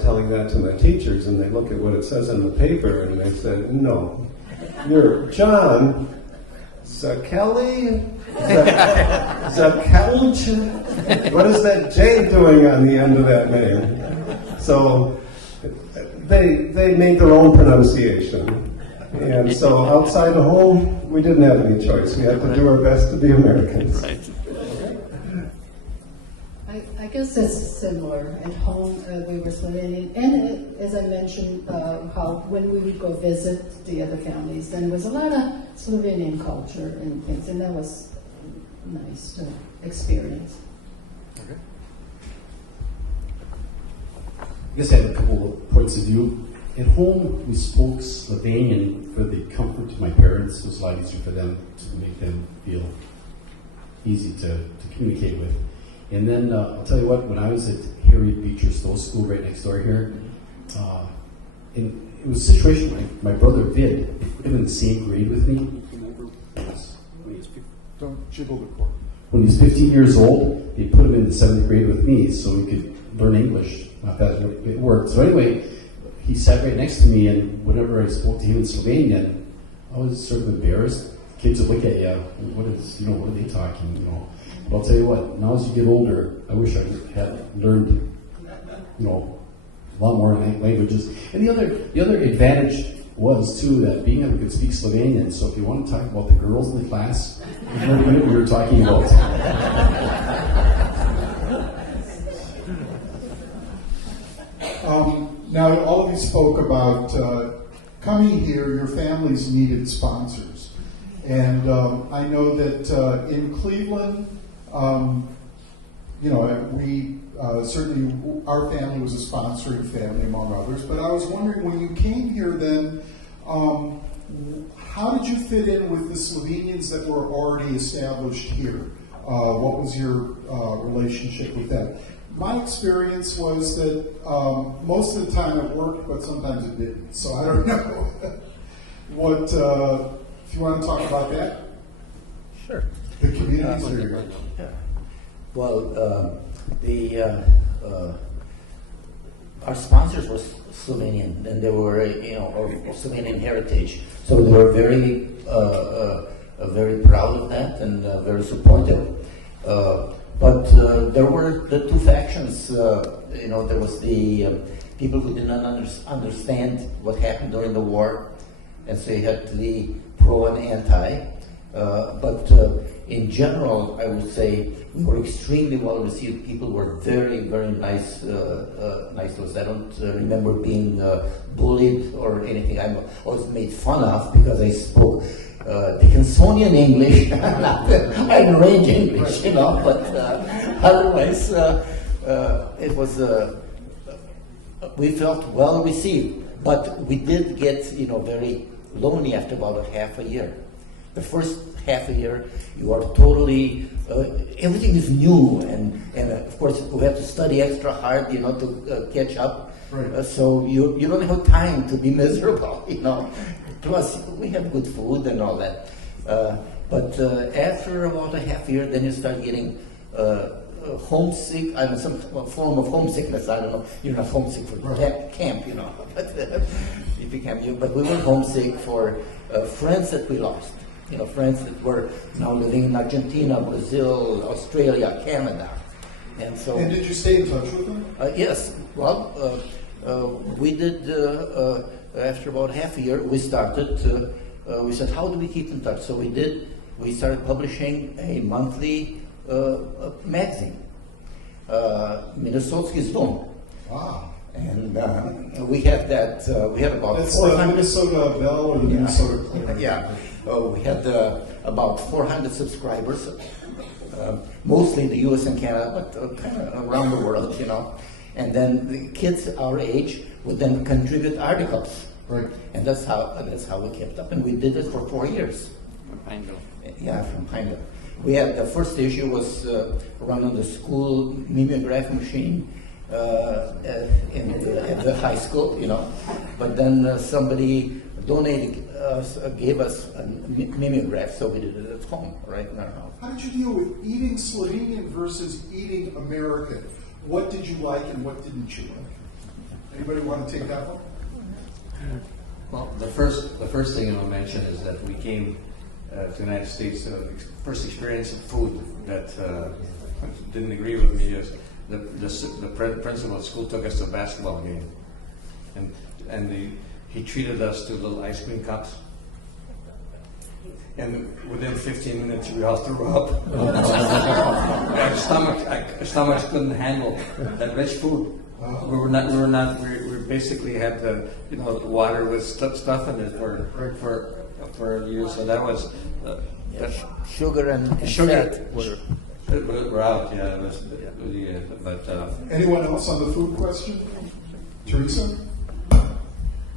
tried telling that to my teachers, and they look at what it says in the paper, and they said, no, you're John Zakelj? Zakelj? What is that J doing on the end of that name? So they made their own pronunciation. And so outside the home, we didn't have any choice. We had to do our best to be Americans. Right. I guess it's similar. At home, we were Slovenian. And as I mentioned, how when we would go visit the other families, then there was a lot of Slovenian culture and things, and that was nice to experience. Okay. I guess I have a couple of points of view. At home, we spoke Slovenian for the comfort of my parents. It was a lot easier for them to make them feel easy to communicate with. And then, I'll tell you what, when I was at Harriet Beecher Stowe School right next door here, and it was a situation like my brother Vid, they put him in the same grade with me. Yes. Don't jiggle the cord. When he was 15 years old, they put him in the 7th grade with me so he could learn English. Not that it worked. So anyway, he sat right next to me, and whenever I spoke to him in Slovenian, I was sort of embarrassed. Kids would look at you, what are they talking, But I'll tell you what, now as you get older, I wish I had learned, a lot more languages. And the other advantage was, too, that being able to speak Slovenian, so if you want to talk about the girls in the class, you know what we were talking about. Now, all of you spoke about coming here, your families needed sponsors. And I know that in Cleveland, we certainly, our family was a sponsoring family among others, but I was wondering, when you came here then, how did you fit in with the Slovenians that were already established here? What was your relationship with them? My experience was that most of the time it worked, but sometimes it didn't. So I don't know. What, if you want to talk about that? Sure. The communities are Yeah. Well, our sponsors were Slovenian, and they were, of Slovenian heritage. So they were very, very proud of that and very supportive. But there were the two factions. There was the people who did not understand what happened during the war, and so you had the pro and anti. But in general, I would say we were extremely well received. People were very, very nice to us. I don't remember being bullied or anything. I was made fun of because I spoke Dickinsonian English, not range English, but otherwise it was, we felt well received, but we did get, very lonely after about a half a year. The first half a year, you are totally, everything is new, and of course we have to study extra hard, to catch up. Right. So you don't have time to be miserable, Plus, we have good food and all that. But after about a half year, then you start getting homesick. I don't know, some form of homesickness. I don't know. You're not homesick for camp, but you became. But we were homesick for friends that we lost. Friends that were now living in Argentina, Brazil, Australia, Canada, and so. And did you stay in touch with them? Yes. Well, we did. After about half a year, we started. We said, how do we keep in touch? So we did. We started publishing a monthly magazine, Minnesotski Zdom. Wow. And we had that. We had about. That's the Minnesota Bell or the Minnesota Clinic. Yeah. We had about 400 subscribers, mostly in the U.S. and Canada, but kind of around the world, And then the kids our age would then contribute articles, Right. and that's how we kept up, and we did it for 4 years. From Pineville. Yeah, from Pineville. We had the first issue was run on the school mimeograph machine at the high school, But then somebody donated gave us a mimeograph, so we did it at home, right in our house. How did you deal with eating Slovenian versus eating American? What did you like and what didn't you like? Anybody want to take that one? Well, the first thing I'll mention is that we came to the United States. First experience of food that didn't agree with me is the principal at school took us to a basketball game, and he treated us to little ice cream cups. And within 15 minutes, we all threw up. Our stomachs couldn't handle that rich food. We basically had the water with stuff in it for years. So that was Sugar and sugar fat were. We're out. Yeah, it was really. But Anyone else on the food question? Theresa?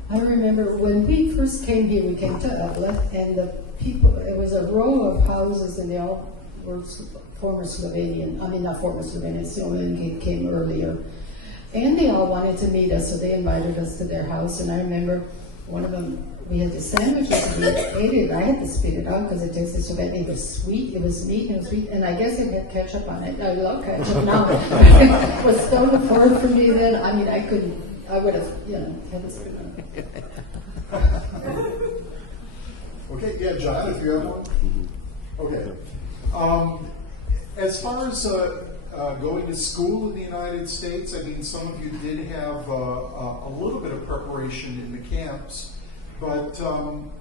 I remember when we first came here, we came to Duluth, and the people, it was a row of houses, and they all were former Slovenian, I mean not former Slovenian, Slovenian came earlier. And they all wanted to meet us, so they invited us to their house, and I remember one of them, we had the sandwiches, and we ate it. I had to spit it out because it tasted so bad. It was sweet, it was meat, and it was sweet, and I guess it had ketchup on it. I love ketchup now. It was so hard for me then. I mean, I would have, had to spit it out. Okay, yeah, John, if you have one. Okay. As far as going to school in the United States, I mean, some of you did have a little bit of preparation in the camps, but I'm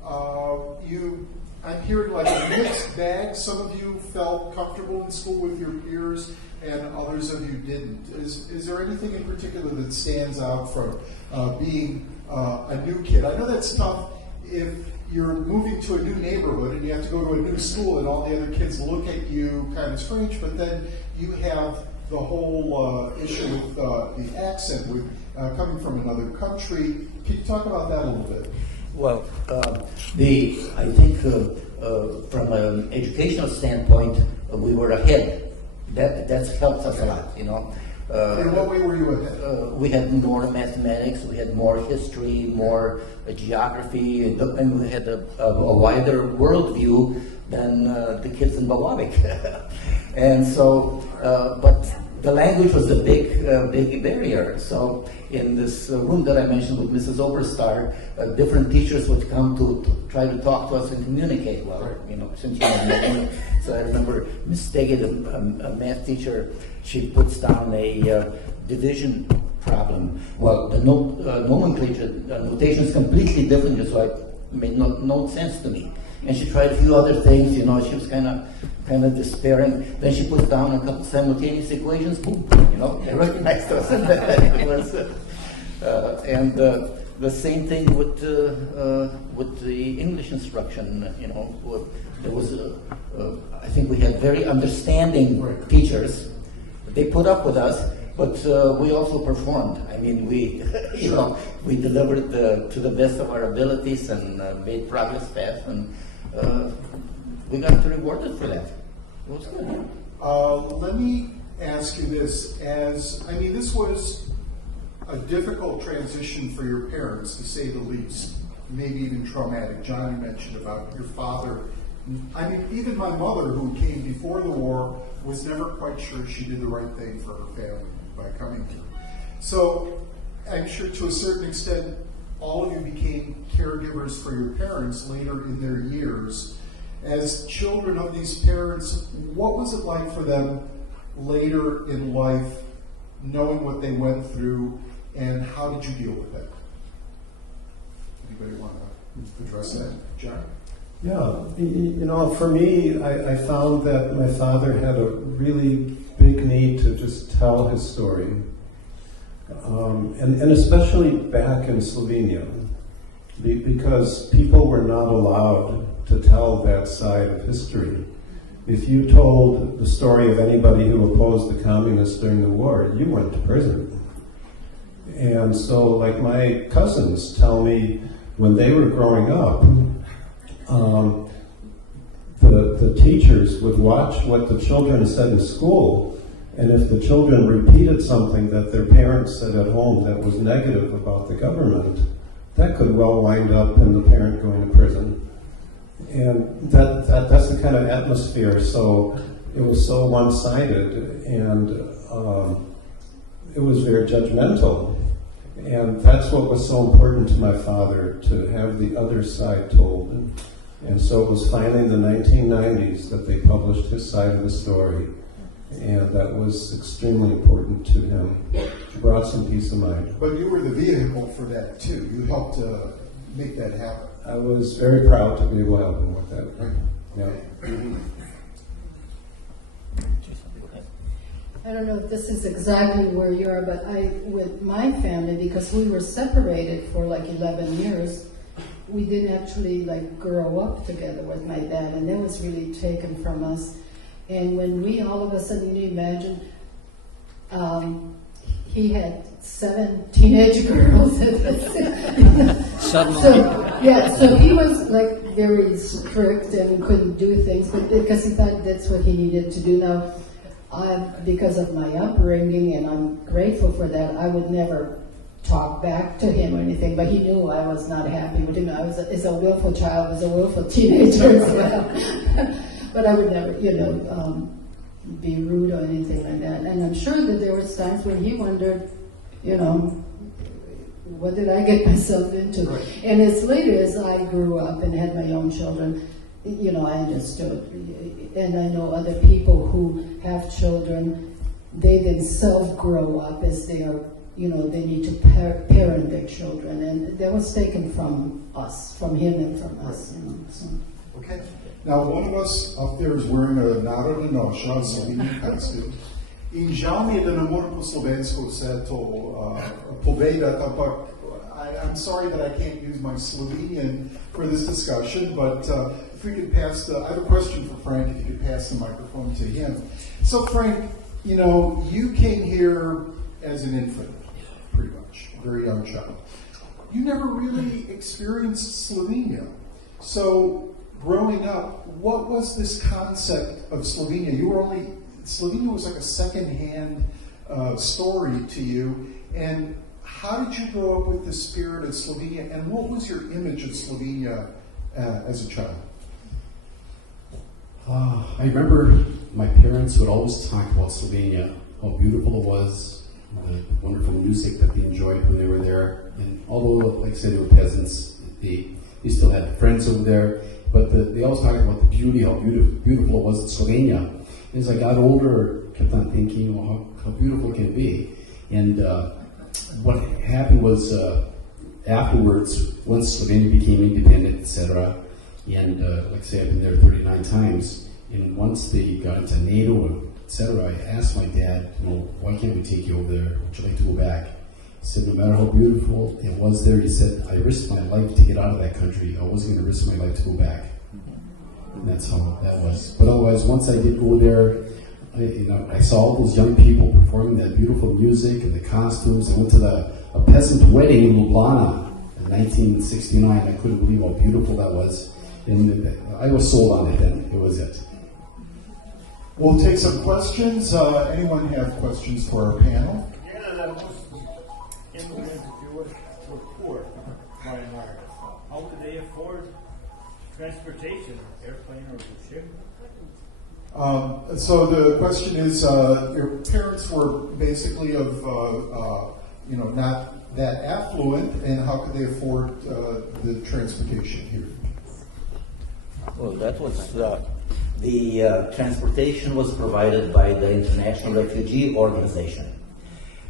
hearing like a mixed bag. Some of you felt comfortable in school with your peers, and others of you didn't. Is there anything in particular that stands out from being a new kid? I know that's tough if you're moving to a new neighborhood and you have to go to a new school and all the other kids look at you kind of strange, but then you have the whole issue with the accent, with coming from another country. Can you talk about that a little bit? Well, I think from an educational standpoint, we were ahead. That's helped us a lot, In what way were you ahead? We had more mathematics, we had more history, more geography, and we had a wider worldview than the kids in Bawabik. And so, but the language was a big barrier. So in this room that I mentioned with Mrs. Oberstar, different teachers would come to try to talk to us and communicate. Well, since you had met me. So I remember Miss Steggy, a math teacher, she puts down a division problem. Well, the nomenclature, notation is completely different, so it made no sense to me. And she tried a few other things, she was kind of despairing. Then she put down a couple simultaneous equations, boom, they recognized us. And it was, and the same thing with the English instruction, there was, I think we had very understanding teachers. They put up with us, but we also performed. I mean, we delivered to the best of our abilities and made progress fast, and we got rewarded for that. It was good. Let me ask you this: this was a difficult transition for your parents, to say the least. Maybe even traumatic. John, you mentioned about your father. I mean, even my mother, who came before the war, was never quite sure she did the right thing for her family by coming here. So I'm sure to a certain extent, all of you became caregivers for your parents later in their years. As children of these parents, what was it like for them later in life, knowing what they went through, and how did you deal with that? Anybody want to address that? John? Yeah, for me, I found that my father had a really big need to just tell his story. And especially back in Slovenia, because people were not allowed to tell that side of history. If you told the story of anybody who opposed the communists during the war, you went to prison. And so, like my cousins tell me, when they were growing up, the teachers would watch what the children said in school, and if the children repeated something that their parents said at home that was negative about the government, that could well wind up in the parent going to prison. And that's the kind of atmosphere. So it was so one-sided, and it was very judgmental. And that's what was so important to my father, to have the other side told. And so it was finally in the 1990s that they published his side of the story. And that was extremely important to him. It brought some peace of mind. But you were the vehicle for that too. You helped make that happen. I was very proud to be able to help him with that. Right. Yeah. I don't know if this is exactly where you are, but with my family, because we were separated for like 11 years, we didn't actually like grow up together with my dad, and that was really taken from us. And when we all of a sudden, can you imagine, he had 7 teenage girls. So he was like very strict and couldn't do things, but because he thought that's what he needed to do. Now, because of my upbringing, and I'm grateful for that, I would never talk back to him or anything, but he knew I was not happy with him. I was a willful child, I was a willful teenager as well. But I would never, be rude or anything like that. And I'm sure that there was times when he wondered, what did I get myself into? Right. And as later as I grew up and had my own children, I understood. And I know other people who have children, they themselves grow up as they are, they need to parent their children. And that was taken from us, from him and from us. So. Okay. Now, one of us up there is wearing a Narodna Noša, Slovenian costume. In žal mi je, da ne morem po slovensko vse to povedati, ampak I'm sorry that I can't use my Slovenian for this discussion, but if we could pass I have a question for Frank, if you could pass the microphone to him. So Frank, you came here as an infant, pretty much, a very young child. You never really experienced Slovenia. So growing up, what was this concept of Slovenia? Slovenia was like a second-hand story to you, and how did you grow up with the spirit of Slovenia, and what was your image of Slovenia as a child? I remember my parents would always talk about Slovenia, how beautiful it was, the wonderful music that they enjoyed when they were there. And although, like I said, they were peasants, they still had friends over there, but they always talked about the beauty, how beautiful it was in Slovenia. And as I got older, I kept on thinking, how beautiful it can be. And what happened was, afterwards, once Slovenia became independent, etc., and like I say, I've been there 39 times, and once they got into NATO, etc., I asked my dad, why can't we take you over there? Would you like to go back? He said, no matter how beautiful it was there, he said, I risked my life to get out of that country. I wasn't going to risk my life to go back. And that's how that was. But otherwise, once I did go there, I saw all those young people performing that beautiful music and the costumes. I went to a peasant wedding in Ljubljana in 1969. I couldn't believe how beautiful that was. And I was sold on it then. It was it. We'll take some questions. Anyone have questions for our panel? Yeah, that was immigrants, were poor, Meinhardt. How could they afford transportation, airplane or ship? So the question is, your parents were basically of, not that affluent, and how could they afford the transportation here? Well, that was the transportation was provided by the International Refugee Organization,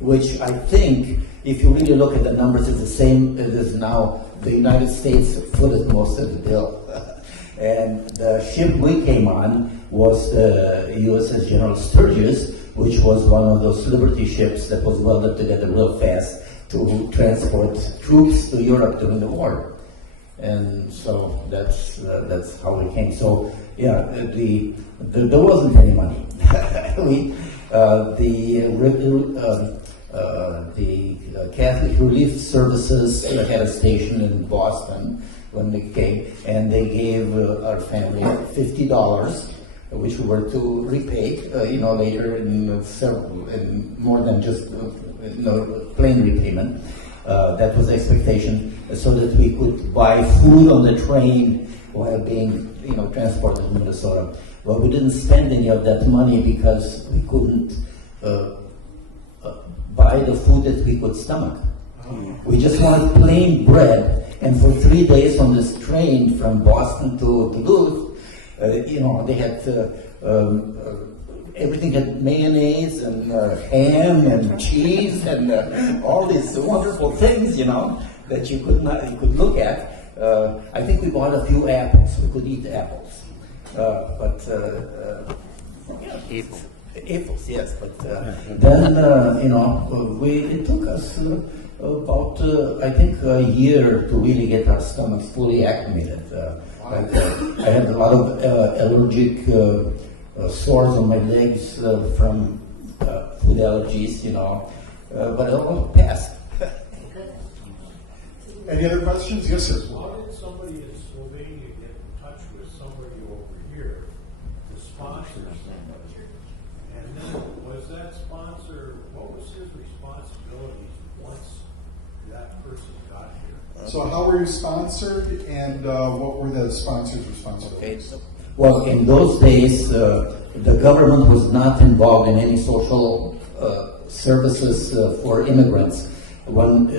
which I think, if you really look at the numbers, it's the same as now. The United States footed most of the bill. And the ship we came on was the USS General Sturgis, which was one of those Liberty ships that was welded together real fast to transport troops to Europe during the war. And so that's how we came. So yeah, there wasn't any money. The Catholic Relief Services had a station in Boston when they came, and they gave our family $50, which we were to repay, later in more than just plain repayment. That was the expectation, so that we could buy food on the train while being, transported to Minnesota. But we didn't spend any of that money because we couldn't buy the food that we could stomach. We just wanted plain bread. And for 3 days on this train from Boston to Duluth, they had everything had mayonnaise and ham and cheese and all these wonderful things, that you could look at. I think we bought a few apples. We could eat apples, apples, yes. But then, it took us about, I think, a year to really get our stomachs fully acclimated. I had a lot of allergic sores on my legs from food allergies, but it all passed. Any other questions? Yes, sir. How did somebody in Slovenia get in touch with somebody over here to sponsor somebody? And then was that sponsor, what was his responsibilities once that person got here? So how were you sponsored, and what were the sponsors' responsibilities? Okay, well, in those days, the government was not involved in any social services for immigrants. When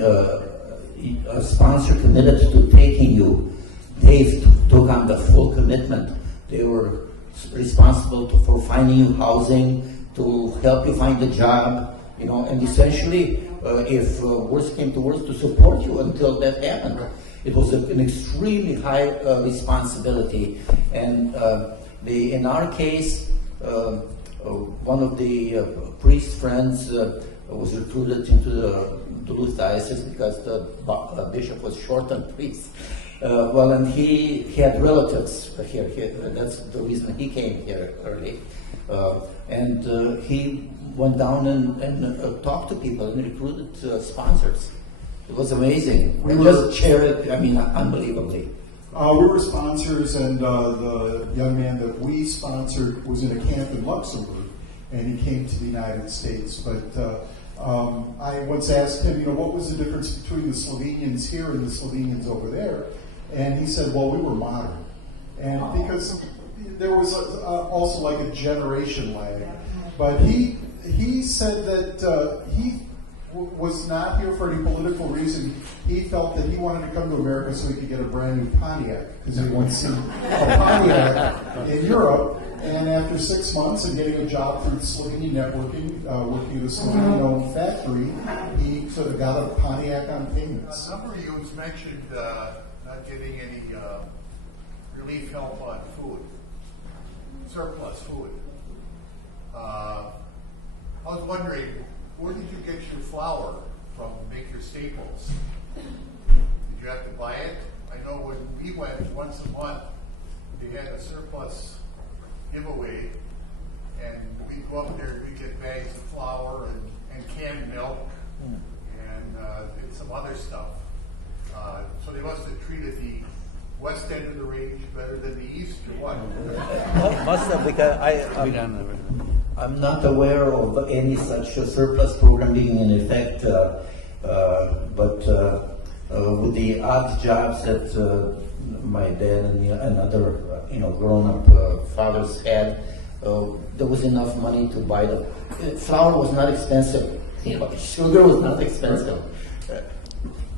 a sponsor committed to taking you, they took on the full commitment. They were responsible for finding you housing, to help you find a job, and essentially, if worst came to worst, to support you until that happened. It was an extremely high responsibility, and in our case, one of the priest friends was recruited into the Duluth diocese because the bishop was short on priests. And he had relatives here. That's the reason he came here early. And he went down and talked to people and recruited sponsors. It was amazing. We just shared it, unbelievably. We were sponsors, and the young man that we sponsored was in a camp in Luxembourg, and he came to the United States. But I once asked him, what was the difference between the Slovenians here and the Slovenians over there? And he said, well, we were modern. And because there was also like a generation lag. But he said that he was not here for any political reason. He felt that he wanted to come to America so he could get a brand new Pontiac, because he once seen a Pontiac in Europe. And after 6 months of getting a job through Slovenian networking, working at a Slovenian-owned factory, he sort of got a Pontiac on payments. A number of you mentioned not getting any relief help on food, surplus food. I was wondering, where did you get your flour from to make your staples? Did you have to buy it? I know when we went once a month, they had a surplus giveaway, and we'd go up there and we'd get bags of flour and canned milk and some other stuff. So they must have treated the west end of the range better than the east, or what? Must have, because I'm not aware of any such surplus program being in effect, but with the odd jobs that my dad and other grown-up fathers had, there was enough money to buy them. Flour was not expensive. Sugar was not expensive.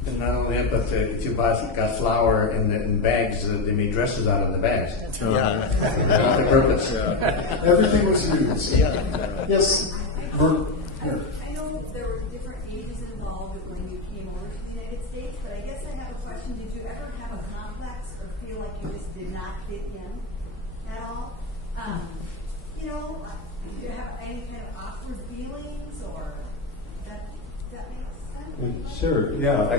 And not only that, but if you got flour in bags, they made dresses out of the bags. Yeah. Not the purpose. Everything was used. Yes. Here. I know there were different ages involved when you came over to the United States, but I guess I have a question. Did you ever have a complex or feel like you just did not fit in at all? Did you have any kind of awkward feelings, or that makes sense? Sure, yeah, I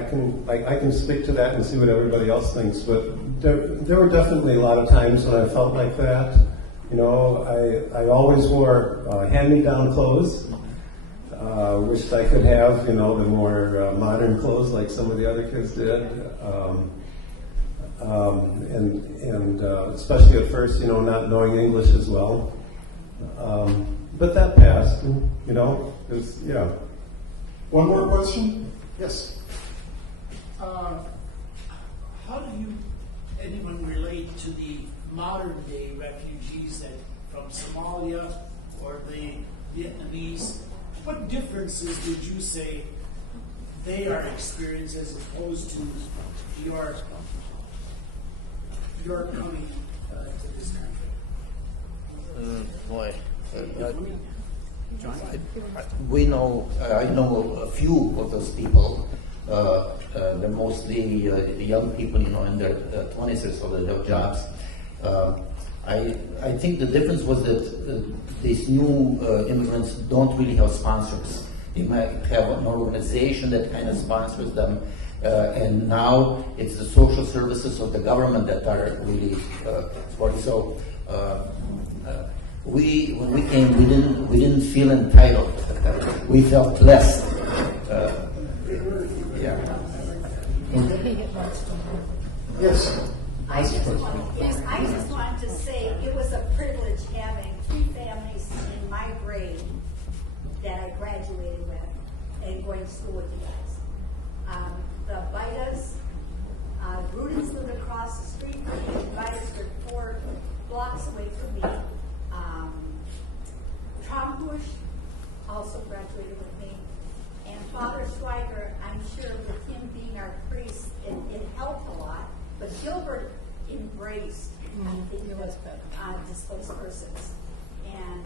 can speak to that and see what everybody else thinks, but there were definitely a lot of times when I felt like that. I always wore hand-me-down clothes. Wished I could have, the more modern clothes like some of the other kids did. And especially at first, not knowing English as well. But that passed, it was, yeah. One more question? Yes. How do anyone relate to the modern day refugees that from Somalia or the Vietnamese? What differences would you say they are experiencing as opposed to your coming to this country? Boy, we know. I know a few of those people. They're mostly young people, in their 20s or so that have jobs. I think the difference was that these new immigrants don't really have sponsors. They might have an organization that kind of sponsors them, and now it's the social services of the government that are really supporting. So when we came, we didn't feel entitled. We felt blessed. Yeah. Yes. I just wanted to say it was a privilege having 3 families in my grade that I graduated with and going to school with you guys. The Bidas, Grudens lived across the street from me. The Bidas were 4 blocks away from me. Trombush also graduated with me. And Father Schweiger, I'm sure with him being our priest, it helped a lot. But Gilbert embraced displaced persons. And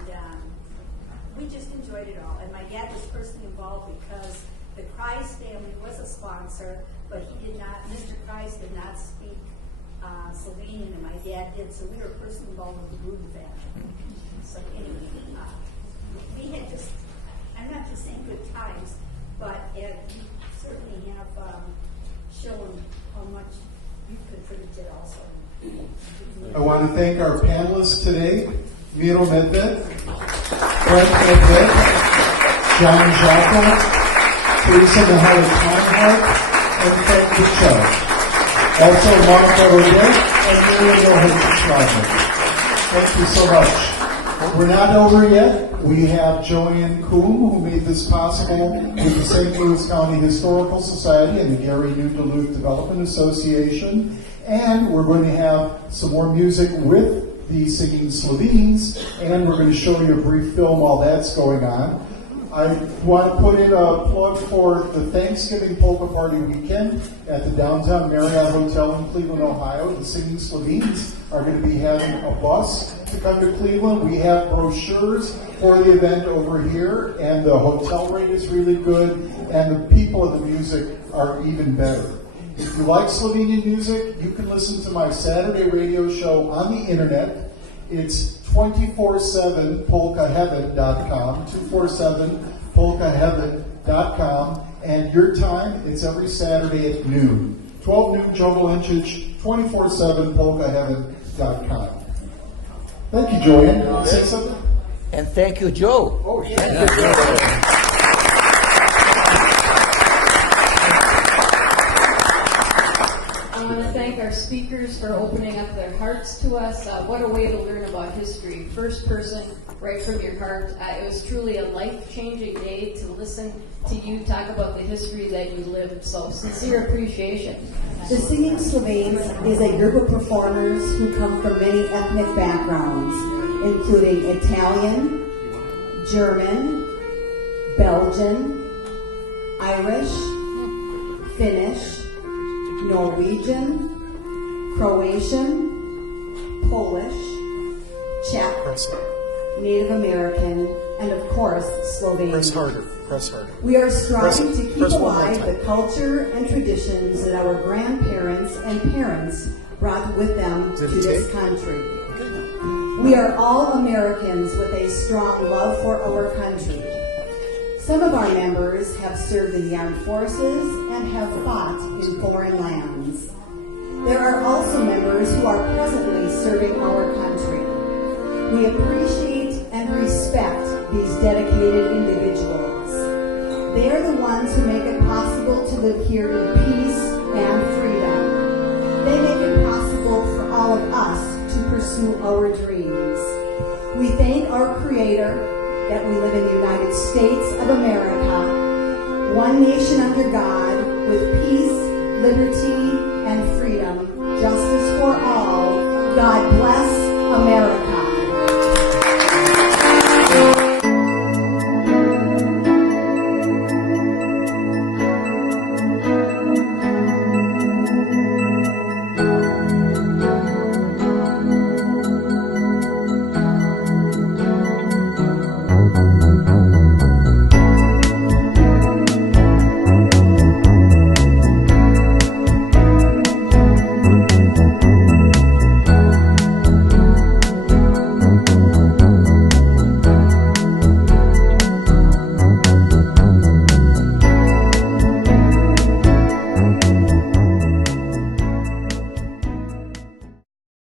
we just enjoyed it all. And my dad was personally involved because the Kreis family was a sponsor, but he did not, Mr. Kreis did not speak Slovenian, and my dad did, so we were personally involved with the Gruden family. So anyway, we had just, I'm not just saying good times, but you certainly have shown how much you contributed also. I want to thank our panelists today, Miro Medved, Frank Medved, John Zakelj, Theresa Meinhardt, and Frank Bucar. Also Monika and Miro. Thank you so much. We're not over yet. We have Joanne Kuhn, who made this possible with the St. Louis County Historical Society and the Gary New Duluth Development Association. And we're going to have some more music with the Singing Slovenes, and we're going to show you a brief film while that's going on. I want to put in a plug for the Thanksgiving Polka Party weekend at the Downtown Marriott Hotel in Cleveland, Ohio. The Singing Slovenes are going to be having a bus to come to Cleveland. We have brochures for the event over here, and the hotel rate is really good, and the people and the music are even better. If you like Slovenian music, you can listen to my Saturday radio show on the internet. It's 247polkaheaven.com, 247polkaheaven.com, and your time, it's every Saturday at noon. 12 noon, Joe Valencic, 247polkaheaven.com. Thank you, Joanne. Say something? And thank you, Joe. Oh, yeah. Thank you, Joe. I want to thank our speakers for opening up their hearts to us. What a way to learn about history. First person, right from your heart. It was truly a life-changing day to listen to you talk about the history that you lived. So sincere appreciation. The Singing Slovenes is a group of performers who come from many ethnic backgrounds, including Italian, German, Belgian, Irish, Finnish, Norwegian, Croatian, Polish, Czech, Native American, and of course, Slovene. Press harder. We are striving to keep alive the culture and traditions that our grandparents and parents brought with them to this country. We are all Americans with a strong love for our country. Some of our members have served in the armed forces and have fought in foreign lands. There are also members who are presently serving our country. We appreciate and respect these dedicated individuals. They are the ones who make it possible to live here in peace and freedom. They make it possible for all of us to pursue our dreams. We thank our Creator that we live in the United States of America, one nation under God, with peace, liberty, and freedom, justice for all. God bless